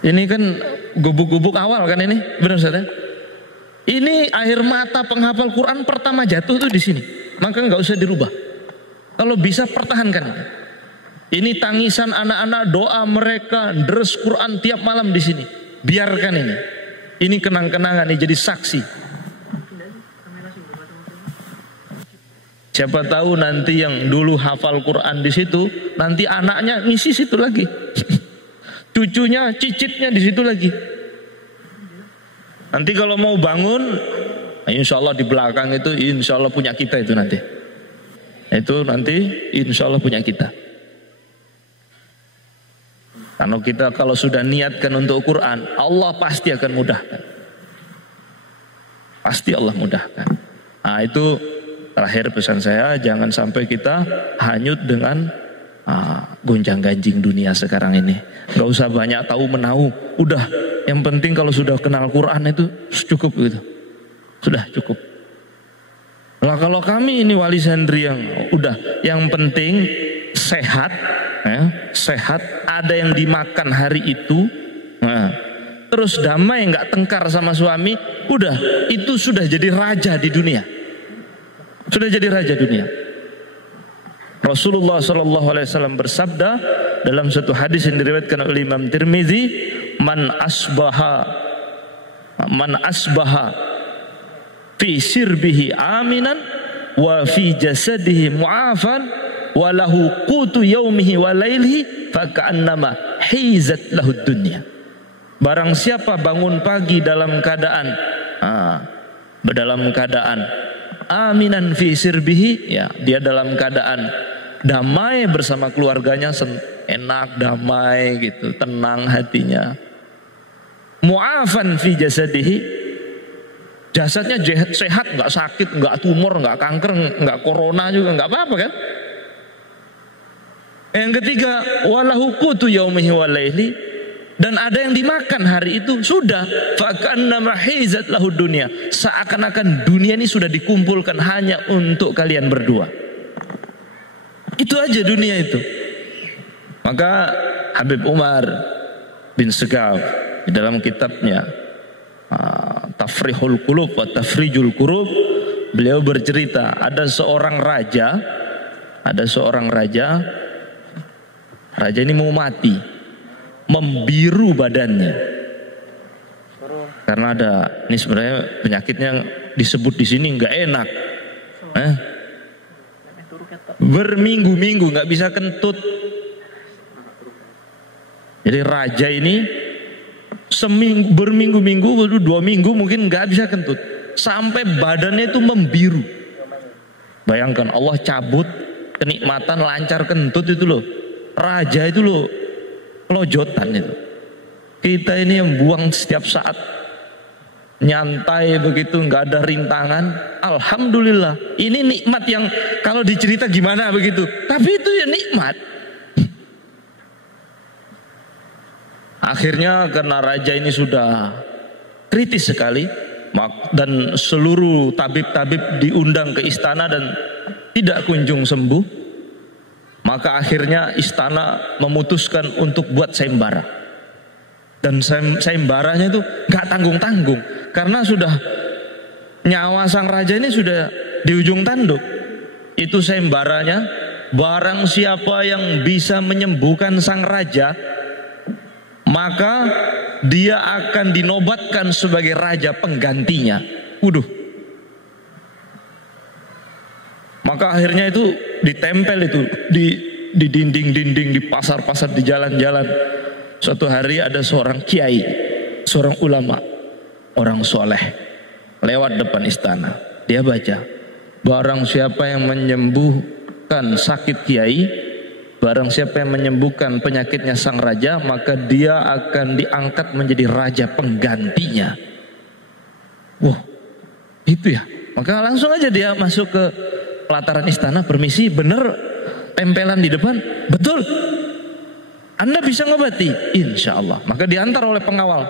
Ini kan gubuk-gubuk awal kan ini, benar Ustaz ya? Ini air mata penghafal Quran pertama jatuh tuh di sini. Maka nggak usah dirubah. Kalau bisa pertahankan. Ini tangisan anak-anak, doa mereka, deres Quran tiap malam di sini. Biarkan ini. Ini kenang-kenangan, ini jadi saksi. Siapa tahu nanti yang dulu hafal Quran di situ, nanti anaknya ngisi situ lagi. Cucunya, cicitnya di situ lagi. Nanti kalau mau bangun, insya Allah di belakang itu insya Allah punya kita itu nanti. Itu nanti insya Allah punya kita. Karena kita kalau sudah niatkan untuk Quran, Allah pasti akan mudahkan. Pasti Allah mudahkan. Nah itu terakhir pesan saya, jangan sampai kita hanyut dengan gonjang-ganjing dunia sekarang ini. Gak usah banyak tahu menahu. Udah, yang penting kalau sudah kenal Quran itu cukup gitu. Sudah cukup. Lah kalau kami ini wali santri yang udah, yang penting sehat, ya, sehat. Ada yang dimakan hari itu, nah, terus damai, nggak tengkar sama suami. Udah, itu sudah jadi raja di dunia. Sudah jadi raja dunia. Rasulullah SAW bersabda dalam satu hadis yang diriwayatkan oleh Imam Tirmizi, man asbaha fi sirbihi aminan wa fi jasadihi mu'afan wa lahu qutu yaumihi wa lailihi fa ka'annama hizat lahu dunya. Barang siapa bangun pagi dalam keadaan aminan fi sirbihi, ya, dia dalam keadaan damai bersama keluarganya, enak, damai gitu, tenang hatinya. Mu'afan fi jasadihi, jasadnya sehat, nggak sakit, nggak tumor, nggak kanker, nggak corona juga, nggak apa-apa kan. Yang ketiga, walahu qutu yaumihi wa laili, dan ada yang dimakan hari itu, sudah fa ka'annama hizat lahu dunya, seakan-akan dunia ini sudah dikumpulkan hanya untuk kalian berdua. Itu aja dunia itu. Maka Habib Umar bin Segaf di dalam kitabnya Tafrihul Qulub wa Tafrijul Qurub, beliau bercerita ada seorang raja, raja ini mau mati, membiru badannya. Karena ada, ini sebenarnya penyakitnya disebut di sini nggak enak. Berminggu-minggu nggak bisa kentut. Jadi raja ini berminggu-minggu, 2 minggu mungkin nggak bisa kentut, sampai badannya itu membiru. Bayangkan Allah cabut kenikmatan lancar kentut itu loh. Raja itu loh lojotan itu. Kita ini yang buang setiap saat, nyantai begitu, nggak ada rintangan. Alhamdulillah, ini nikmat yang kalau dicerita gimana begitu, tapi itu ya nikmat. Akhirnya karena raja ini sudah kritis sekali, dan seluruh tabib-tabib diundang ke istana dan tidak kunjung sembuh, maka akhirnya istana memutuskan untuk buat sayembara. Dan sayembaranya itu nggak tanggung-tanggung, karena sudah nyawa sang raja ini sudah di ujung tanduk. Itu sayembaranya, barang siapa yang bisa menyembuhkan sang raja, maka dia akan dinobatkan sebagai raja penggantinya. Maka akhirnya itu ditempel itu di dinding-dinding, di pasar-pasar, di jalan-jalan. Suatu hari ada seorang kiai, seorang ulama, orang soleh, lewat depan istana. Dia baca, barang siapa yang menyembuhkan sakit kiai, barang siapa yang menyembuhkan penyakitnya sang raja, maka dia akan diangkat menjadi raja penggantinya. Wah, itu ya. Maka langsung aja dia masuk ke pelataran istana, permisi, bener tempelan di depan? Betul. Anda bisa ngobati? Insya Allah. Maka diantar oleh pengawal.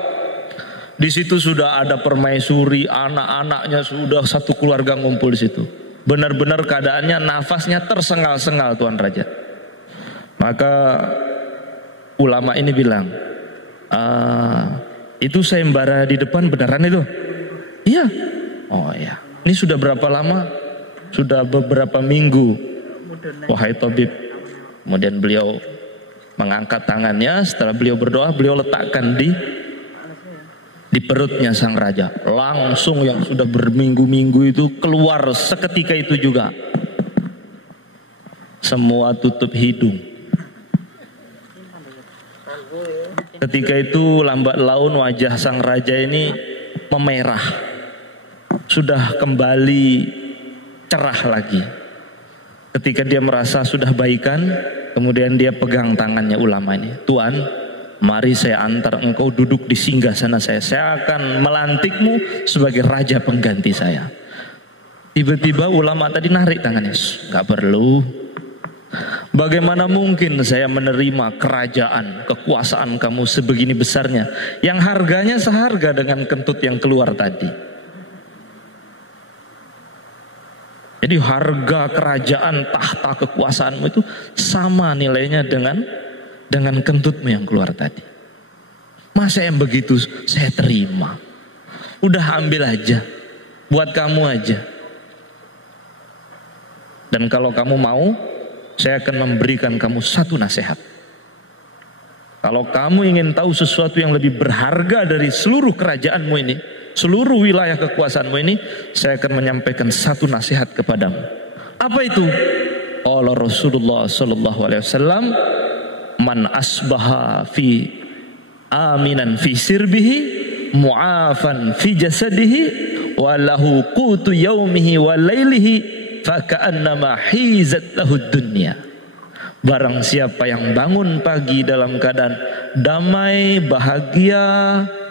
Di situ sudah ada permaisuri, anak-anaknya sudah satu keluarga ngumpul di situ. Benar-benar keadaannya, nafasnya tersengal-sengal Tuan Raja. Maka ulama ini bilang, Itu sayembara di depan beneran itu? Iya. Oh ya. Ini sudah berapa lama? Sudah beberapa minggu. Wahai tabib. Kemudian beliau mengangkat tangannya. Setelah beliau berdoa, beliau letakkan di perutnya sang raja. Langsung yang sudah berminggu-minggu itu keluar seketika itu juga. Semua tutup hidung. Ketika itu lambat laun wajah sang raja ini memerah. Sudah kembali cerah lagi. Ketika dia merasa sudah baikan, kemudian dia pegang tangannya ulama ini. Tuan, mari saya antar engkau duduk di singgasana saya. Saya akan melantikmu sebagai raja pengganti saya. Tiba-tiba ulama tadi narik tangannya. Gak perlu. Bagaimana mungkin saya menerima kerajaan, kekuasaan kamu sebegini besarnya, yang harganya seharga dengan kentut yang keluar tadi. Jadi harga kerajaan, tahta kekuasaanmu itu sama nilainya dengan kentutmu yang keluar tadi. Masa yang begitu saya terima? Udah ambil aja, buat kamu aja. Dan kalau kamu mau, saya akan memberikan kamu satu nasihat. Kalau kamu ingin tahu sesuatu yang lebih berharga dari seluruh kerajaanmu ini, seluruh wilayah kekuasaanmu ini, saya akan menyampaikan satu nasihat kepadamu. Apa itu? Allah Rasulullah sallallahu alaihi wasallam, man asbaha fi aminan fi sirbihi, mu'afan fi jasadihi, wa lahu qutu yaumihi wa lailihi, faka'annama hizat lahud dunya. Barang siapa yang bangun pagi dalam keadaan damai, bahagia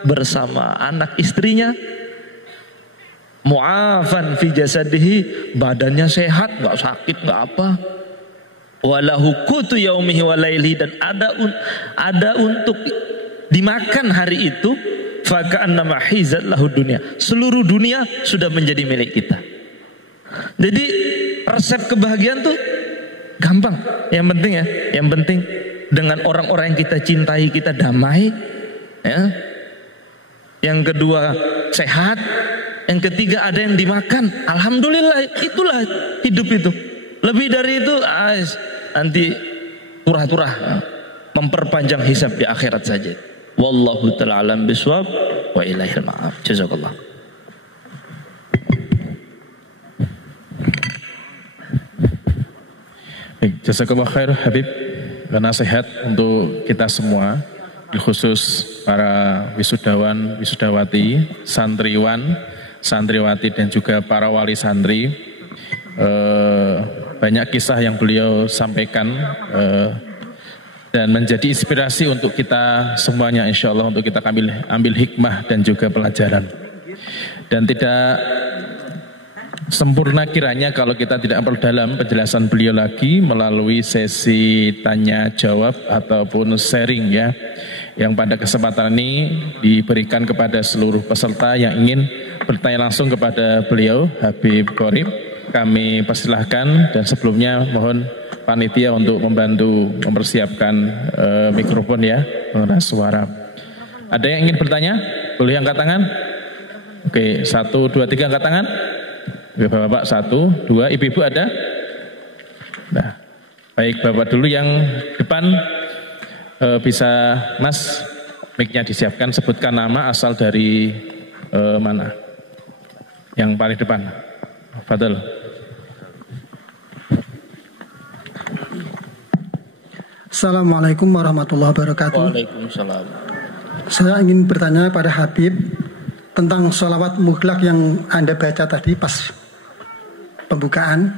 bersama anak istrinya, mu'afan fi jasadihi, badannya sehat, gak sakit, gak apa, walahu qutu yaumihi wa lailihi, dan ada untuk dimakan hari itu, faka'annama hizat lahud dunya, seluruh dunia sudah menjadi milik kita. Jadi resep kebahagiaan tuh gampang. Yang penting ya, yang penting dengan orang-orang yang kita cintai kita damai, ya. Yang kedua sehat, yang ketiga ada yang dimakan. Alhamdulillah, itulah hidup itu. Lebih dari itu nanti turah-turah memperpanjang hisab di akhirat saja. Wallahu ta'ala alam biswab wa ilaihil ma'af. Jazakallah. Baik, jazakallah khair Habib, nasihat untuk kita semua, khusus para wisudawan, wisudawati, santriwan, santriwati, dan juga para wali santri. Banyak kisah yang beliau sampaikan dan menjadi inspirasi untuk kita semuanya, insya Allah, untuk kita ambil hikmah dan juga pelajaran. Dan tidak sempurna kiranya kalau kita tidak memperdalam penjelasan beliau lagi melalui sesi tanya jawab ataupun sharing, ya, yang pada kesempatan ini diberikan kepada seluruh peserta yang ingin bertanya langsung kepada beliau Habib Qorib. Kami persilahkan, dan sebelumnya mohon panitia untuk membantu mempersiapkan mikrofon, ya, pengeras suara. Ada yang ingin bertanya? Boleh angkat tangan? Oke, 1, 2, 3 angkat tangan. Bapak-bapak 1, 2, ibu-ibu ada? Nah, baik, bapak dulu yang depan, bisa Mas mic-nya disiapkan, sebutkan nama, asal dari mana? Yang paling depan. Fadil. Assalamualaikum warahmatullahi wabarakatuh. Waalaikumsalam. Saya ingin bertanya pada Habib tentang sholawat mutlak yang Anda baca tadi pas pembukaan.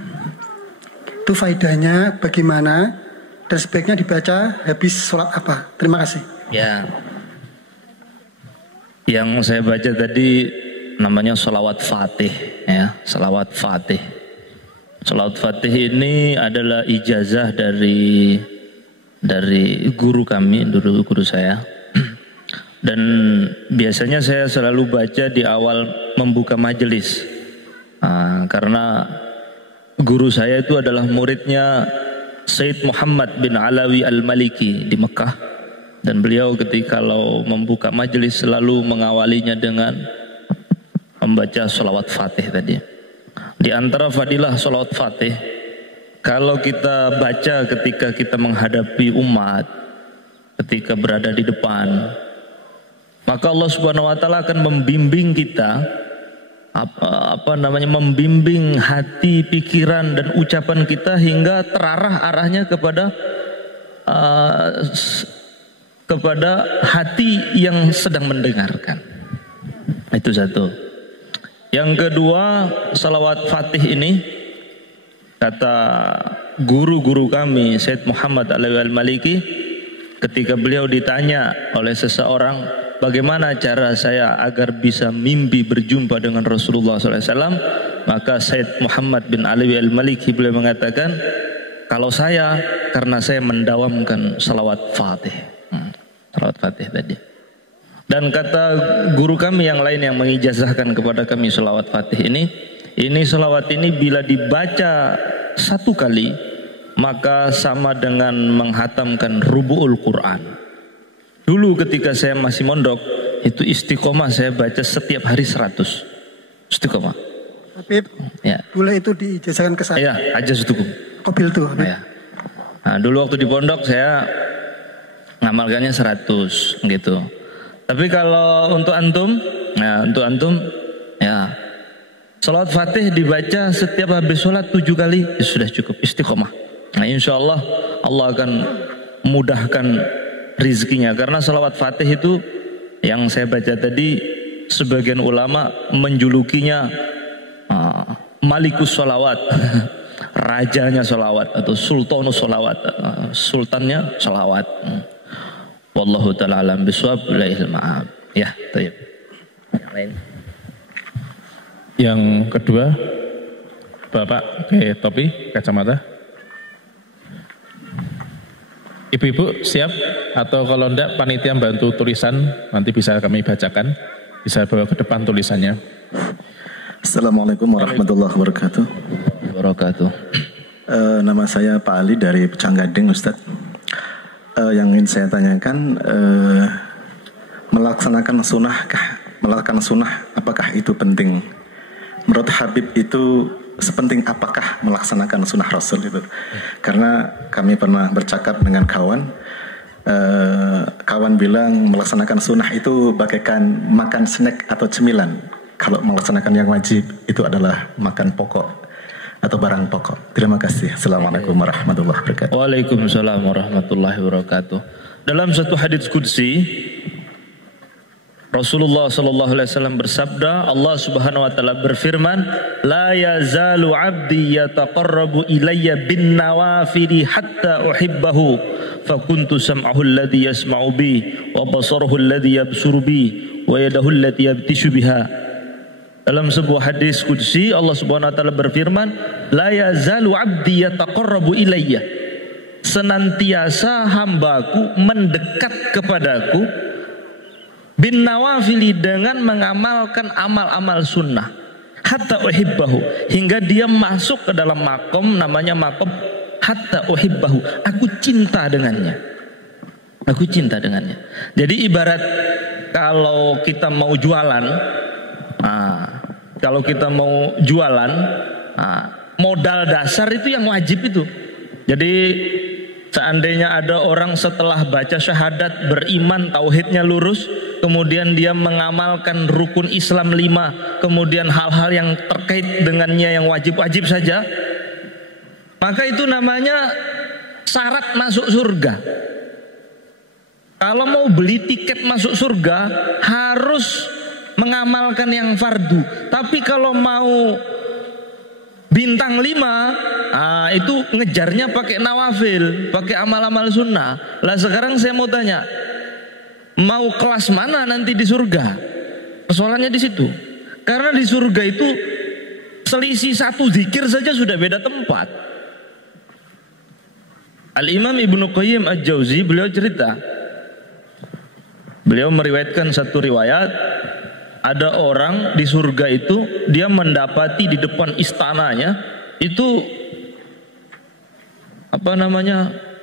Itu faedahnya bagaimana dan sebaiknya dibaca habis sholat apa? Terima kasih. Ya, yang saya baca tadi namanya sholawat Fatih, ya, sholawat Fatih. Sholawat Fatih ini adalah ijazah dari guru kami, guru saya. Dan biasanya saya selalu baca di awal membuka majelis, karena guru saya itu adalah muridnya Sayyid Muhammad bin Alawi Al-Maliki di Mekah. Dan beliau ketika kalau membuka majelis selalu mengawalinya dengan membaca sholawat fatih tadi. Di antara fadilah sholawat fatih, kalau kita baca ketika kita menghadapi umat, ketika berada di depan, maka Allah Subhanahu wa taala akan membimbing kita, membimbing hati, pikiran dan ucapan kita hingga terarah arahnya kepada hati yang sedang mendengarkan. Itu satu. Yang kedua, salawat fatih ini kata guru-guru kami Syed Muhammad Alawi Al-Maliki, ketika beliau ditanya oleh seseorang, bagaimana cara saya agar bisa mimpi berjumpa dengan Rasulullah SAW, maka Syed Muhammad bin Alawi Al-Maliki beliau mengatakan, kalau saya, karena saya mendawamkan salawat fatih. Salawat fatih tadi. Dan kata guru kami yang lain yang mengijazahkan kepada kami salawat fatih ini salawat ini bila dibaca satu kali, maka sama dengan menghatamkan rubu'ul Quran. Dulu ketika saya masih mondok, itu istiqomah saya baca setiap hari 100 istiqomah. Habib, ya. Boleh itu diijazahkan ke saya? Ya, aja setukum. Kobil tuh, Habib. Ya. Nah, dulu waktu di pondok saya ngamalkannya 100 gitu. Tapi kalau untuk antum, ya salawat fatih dibaca setiap habis sholat 7 kali, ya sudah cukup istiqomah. Nah, insya Allah Allah akan mudahkan rizkinya, karena salawat fatih itu yang saya baca tadi, sebagian ulama menjulukinya Malikus Sholawat, rajanya sholawat atau sultanus sholawat, sultannya sholawat. Wallahu ta'ala alam biswab, ilaihil ma'ab. Ya, tayyib. Yang lain. Yang kedua, Bapak pakai topi, kacamata. Ibu-ibu siap? Atau kalau enggak, panitia bantu tulisan, nanti bisa kami bacakan. Bisa bawa ke depan tulisannya. Assalamualaikum warahmatullahi wabarakatuh. Nama saya Pak Ali dari Pecanggading, Ustadz. Yang ingin saya tanyakan, melaksanakan sunnah, apakah itu penting? Menurut Habib itu sepenting apakah melaksanakan sunnah Rasul itu? Karena kami pernah bercakap dengan kawan bilang melaksanakan sunnah itu bagaikan makan snack atau cemilan. Kalau melaksanakan yang wajib itu adalah makan pokok atau barang pokok. Terima kasih. Assalamualaikum warahmatullahi wabarakatuh. Waalaikumsalam warahmatullahi wabarakatuh. Dalam satu hadits qudsi, Rasulullah sallallahu alaihi wasallam bersabda, Allah Subhanahu wa taala berfirman, la yazalu 'abdi yataqarrabu ilayya bin nawafili hatta uhibbahu, fakuntu sam'ahu alladhi yasma'u bi wa basarahu alladhi yabsuru bi wa yadahu allati yabtishu biha. Dalam sebuah hadis qudsi, Allah Subhanahu wa taala berfirman, la yazalu 'abdi yataqarrabu ilayya, senantiasa hambaku mendekat kepadaku bin nawafili, dengan mengamalkan amal-amal sunnah, hatta uhibbahu, hingga dia masuk ke dalam makom, namanya makom hatta uhibbahu, aku cinta dengannya. Jadi ibarat kalau kita mau jualan, modal dasar itu yang wajib itu. Jadi seandainya ada orang setelah baca syahadat, beriman, tauhidnya lurus, kemudian dia mengamalkan rukun Islam 5, kemudian hal-hal yang terkait dengannya yang wajib-wajib saja, maka itu namanya syarat masuk surga. Kalau mau beli tiket masuk surga harus mengamalkan yang fardu. Tapi kalau mau bintang 5, itu ngejarnya pakai nawafil, pakai amal-amal sunnah. Lah sekarang saya mau tanya, mau kelas mana nanti di surga? Persoalannya di situ. Karena di surga itu selisih satu zikir saja sudah beda tempat. Al-Imam Ibnu Qayyim Al-Jauzi beliau cerita, beliau meriwayatkan satu riwayat, ada orang di surga itu dia mendapati di depan istananya itu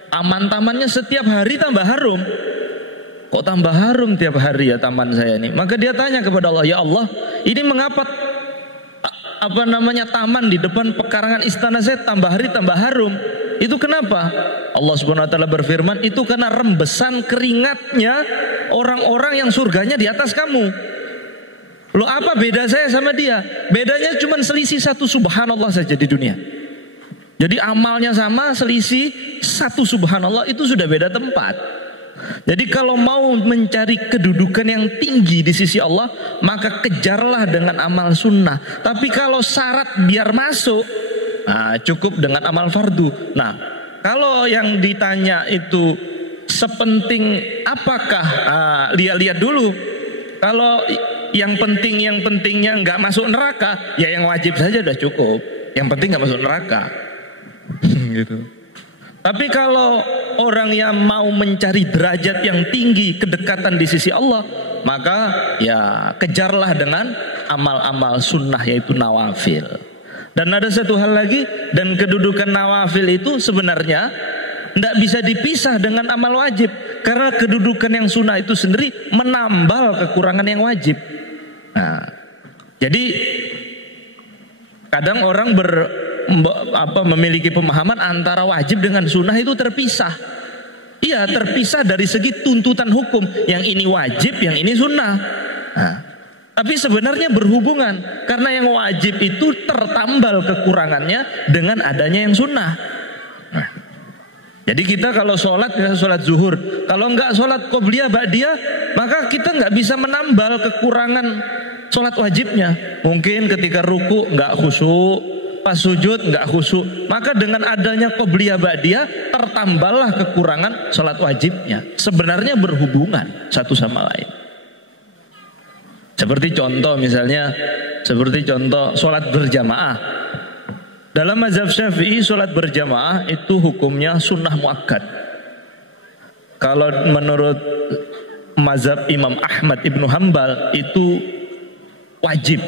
taman-tamannya setiap hari tambah harum. kok tambah harum tiap hari ya taman saya ini. Maka dia tanya kepada Allah, ya Allah, ini mengapa taman di depan pekarangan istana saya tambah hari tambah harum? Itu kenapa? Allah Subhanahu wa taala berfirman, itu karena rembesan keringatnya orang-orang yang surganya di atas kamu. Loh, apa beda saya sama dia? Bedanya cuma selisih 1 subhanallah saja di dunia. Jadi amalnya sama, selisih 1 subhanallah, itu sudah beda tempat. Jadi kalau mau mencari kedudukan yang tinggi di sisi Allah, maka kejarlah dengan amal sunnah. Tapi kalau syarat biar masuk, nah, cukup dengan amal fardu. Nah, kalau yang ditanya itu sepenting apakah, lihat-lihat dulu. Kalau yang pentingnya nggak masuk neraka, ya yang wajib saja udah cukup. Yang penting nggak masuk neraka. Gitu. Tapi kalau orang yang mau mencari derajat yang tinggi, kedekatan di sisi Allah, maka ya kejarlah dengan amal-amal sunnah, yaitu nawafil. Dan ada satu hal lagi, dan kedudukan nawafil itu sebenarnya tidak bisa dipisah dengan amal wajib, karena kedudukan yang sunnah itu sendiri menambal kekurangan yang wajib. Nah, jadi kadang orang memiliki pemahaman antara wajib dengan sunnah itu terpisah. Iya, terpisah dari segi tuntutan hukum. Yang ini wajib, yang ini sunnah. Nah, tapi sebenarnya berhubungan, karena yang wajib itu tertambal kekurangannya dengan adanya yang sunnah. Nah, jadi kita kalau sholat zuhur, kalau nggak sholat qobliyah ba'diyah, maka kita nggak bisa menambal kekurangan sholat wajibnya. Mungkin ketika ruku nggak khusyuk, pas sujud nggak khusyuk, maka dengan adanya qobliyah ba'diyah tertamballah kekurangan sholat wajibnya. Sebenarnya berhubungan satu sama lain. Seperti contoh misalnya, sholat berjamaah. Dalam mazhab Syafi'i, sholat berjamaah itu hukumnya sunnah muakkad. Kalau menurut mazhab Imam Ahmad Ibnu Hanbal itu wajib.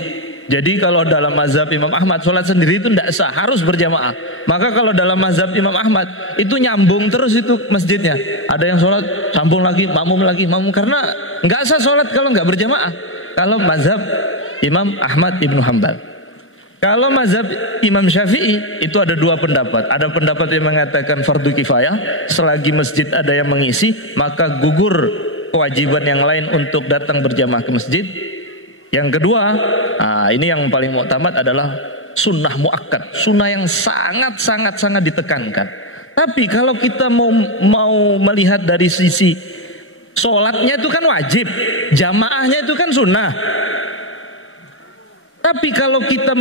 Jadi kalau dalam mazhab Imam Ahmad, sholat sendiri itu tidak sah, harus berjamaah. Maka kalau dalam mazhab Imam Ahmad itu nyambung terus itu masjidnya. Ada yang sholat sambung lagi, makmum lagi, makmum, karena nggak sah sholat kalau nggak berjamaah. Kalau mazhab Imam Ahmad Ibnu Hanbal. Kalau mazhab Imam Syafi'i itu ada 2 pendapat. Ada pendapat yang mengatakan fardu kifayah, selagi masjid ada yang mengisi, maka gugur kewajiban yang lain untuk datang berjamaah ke masjid. Yang kedua, ini yang paling muktamad adalah sunnah muakkad, sunnah yang sangat ditekankan. Tapi kalau kita mau melihat dari sisi sholatnya itu kan wajib, jamaahnya itu kan sunnah. Tapi kalau kita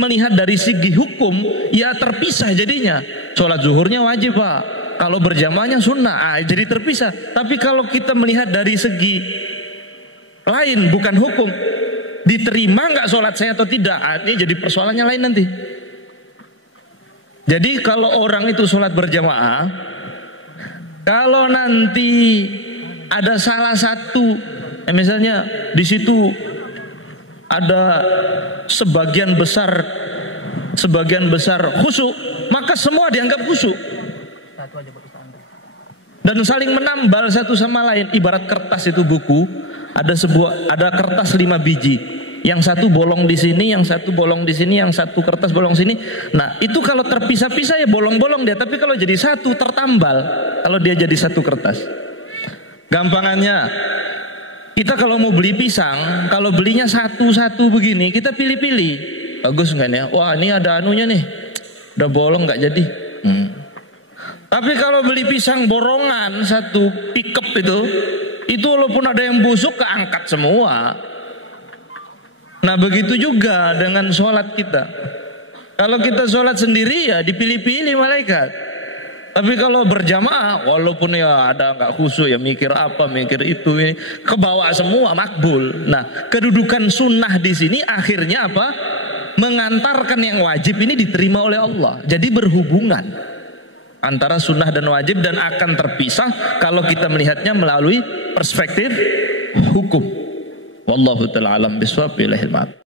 melihat dari segi hukum, ya terpisah jadinya. Sholat zuhurnya wajib, Pak. Kalau berjamaahnya sunnah, jadi terpisah. Tapi kalau kita melihat dari segi lain, bukan hukum, diterima nggak sholat saya atau tidak, ini jadi persoalannya lain nanti. Jadi kalau orang itu sholat berjamaah, kalau nanti ada salah satu, misalnya di situ ada sebagian besar khusyuk, maka semua dianggap khusyuk dan saling menambal satu sama lain. Ibarat kertas itu buku, ada kertas 5 biji, yang satu bolong di sini, yang satu bolong di sini, yang satu kertas bolong sini. Nah, itu kalau terpisah-pisah ya bolong-bolong dia, tapi kalau jadi satu tertambal, kalau dia jadi satu kertas. Gampangannya, kita kalau mau beli pisang, kalau belinya satu-satu begini, kita pilih-pilih. Bagus nggak nih? Wah, ini ada anunya nih, udah bolong nggak jadi. Tapi kalau beli pisang borongan, satu pickup itu walaupun ada yang busuk keangkat semua. Nah, begitu juga dengan sholat kita. Kalau kita sholat sendiri ya dipilih-pilih malaikat. Tapi kalau berjamaah, walaupun ya ada nggak khusyuk, ya mikir apa, mikir itu, ini kebawa semua, makbul. Nah, kedudukan sunnah di sini akhirnya apa? Mengantarkan yang wajib ini diterima oleh Allah. Jadi berhubungan antara sunnah dan wajib, dan akan terpisah kalau kita melihatnya melalui perspektif hukum. Wallahu ta'ala alam bisawab, bilahil ma'af.